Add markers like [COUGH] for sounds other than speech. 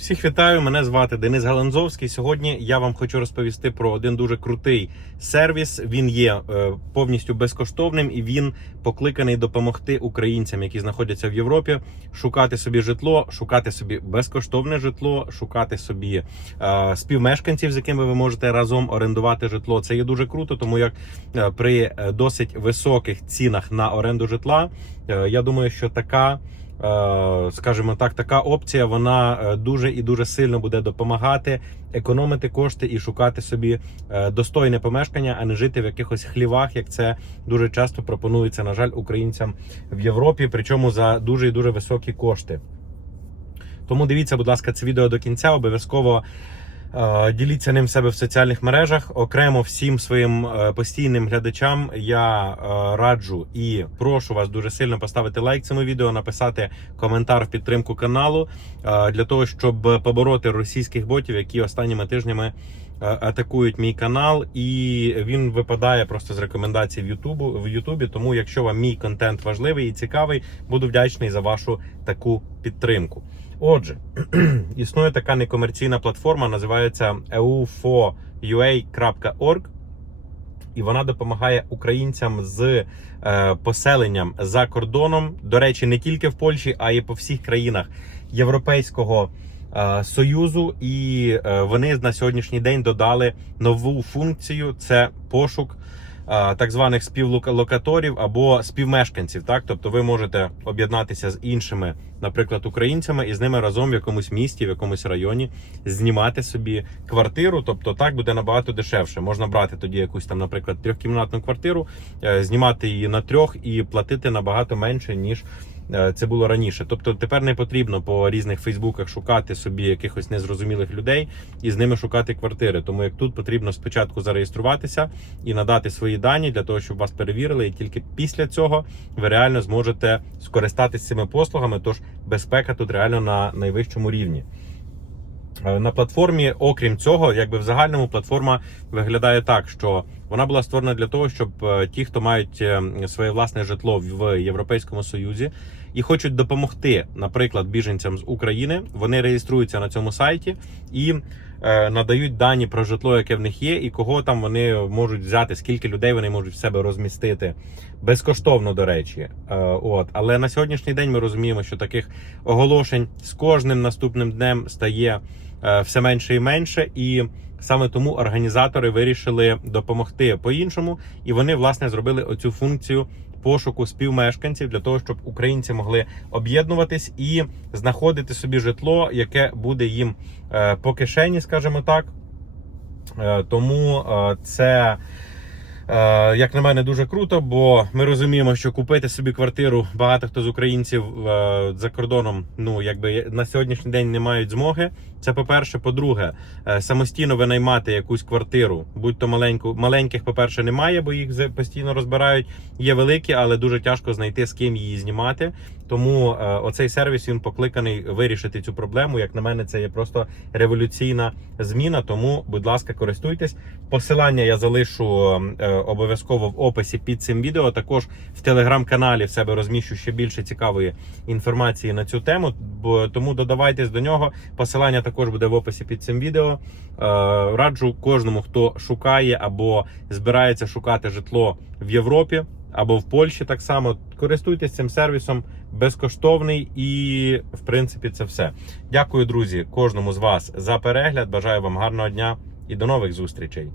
Всіх вітаю, мене звати Денис Галанзовський. Сьогодні я вам хочу розповісти про один дуже крутий сервіс. Він є е, повністю безкоштовним і він покликаний допомогти українцям, які знаходяться в Європі, шукати собі житло, шукати собі безкоштовне житло, шукати собі е, співмешканців, з якими ви можете разом орендувати житло. Це є дуже круто, тому як е, при досить високих цінах на оренду житла, я думаю, що така. Е, скажімо так, така опція вона е, дуже і дуже сильно буде допомагати економити кошти і шукати собі е, достойне помешкання, а не жити в якихось хлівах, як це дуже часто пропонується, на жаль, українцям в Європі, причому за дуже і дуже високі кошти. Тому дивіться, будь ласка, це відео до кінця. Обов'язково діліться ним себе в соціальних мережах. Окремо всім своїм е, постійним глядачам я е, раджу і прошу вас дуже сильно поставити лайк цьому відео, написати коментар в підтримку каналу е, для того, щоб побороти російських ботів, які останніми тижнями. Е, Атакують мій канал, і він випадає просто з рекомендацій в Ютубу в Ютубі. Тому, якщо вам мій контент важливий і цікавий, буду вдячний за вашу таку підтримку. Отже, [CLEARS THROAT] існує така некомерційна платформа, називається eufo.ua.org і вона допомагає українцям з е, поселенням за кордоном. До речі, не тільки в Польщі, а й по всіх країнах Європейського Союзу. І е, вони на сьогоднішній день додали нову функцію: це пошук. е, Так званих співлокаторів або співмешканців, так тобто ви можете об'єднатися з іншими, наприклад, українцями, і з ними разом в якомусь місті, в якомусь районі знімати собі квартиру. Тобто так буде набагато дешевше. Можна брати тоді якусь там, наприклад, трьохкімнатну квартиру, е, знімати її на трьох і платити набагато менше ніж. Е, Це було раніше, тобто тепер не потрібно по різних фейсбуках шукати собі якихось незрозумілих людей і з ними шукати квартири. Тому як тут потрібно спочатку зареєструватися і надати свої дані для того, щоб вас перевірили, і тільки після цього ви реально зможете скористатися цими послугами. Тож безпека тут реально на найвищому рівні. Е, На платформі, окрім цього, якби в загальному платформа виглядає так, що вона була створена для того, щоб е, ті, хто мають е, своє власне житло в Європейському Союзі і хочуть допомогти, наприклад, біженцям з України, вони реєструються на цьому сайті і е, надають дані про житло, яке в них є, і кого там вони можуть взяти, скільки людей вони можуть в себе розмістити безкоштовно, до речі. От, але на сьогоднішній день ми розуміємо, що таких оголошень з кожним наступним днем стає все менше і менше, і саме тому організатори вирішили допомогти по-іншому, і вони власне зробили оцю функцію. Пошуку співмешканців для того, щоб українці могли об'єднуватись і знаходити собі житло, яке буде їм е, по кишені, скажімо так. Е, Тому е, це, е, як на мене, дуже круто, бо ми розуміємо, що купити собі квартиру багато хто з українців е, за кордоном, ну якби на сьогоднішній день не мають змоги. Це по-перше, по-друге, е, самостійно винаймати якусь квартиру, будь-то маленьку, маленьких, по-перше, немає, бо їх постійно розбирають. Є великі, але дуже тяжко знайти з ким її знімати. Тому е, оцей сервіс він покликаний вирішити цю проблему. Як на мене, це є просто революційна зміна. Тому, будь ласка, користуйтесь. Посилання я залишу е, обов'язково в описі під цим відео. Також в телеграм-каналі в себе розміщу ще більше цікавої інформації на цю тему. Тому додавайтесь до нього. Посилання також буде в описі під цим відео. Е, Раджу кожному, хто шукає або збирається шукати житло в Європі або в Польщі, так само користуйтесь цим сервісом безкоштовний і в принципі це все. Дякую, друзі, кожному з вас за перегляд. Бажаю вам гарного дня і до нових зустрічей.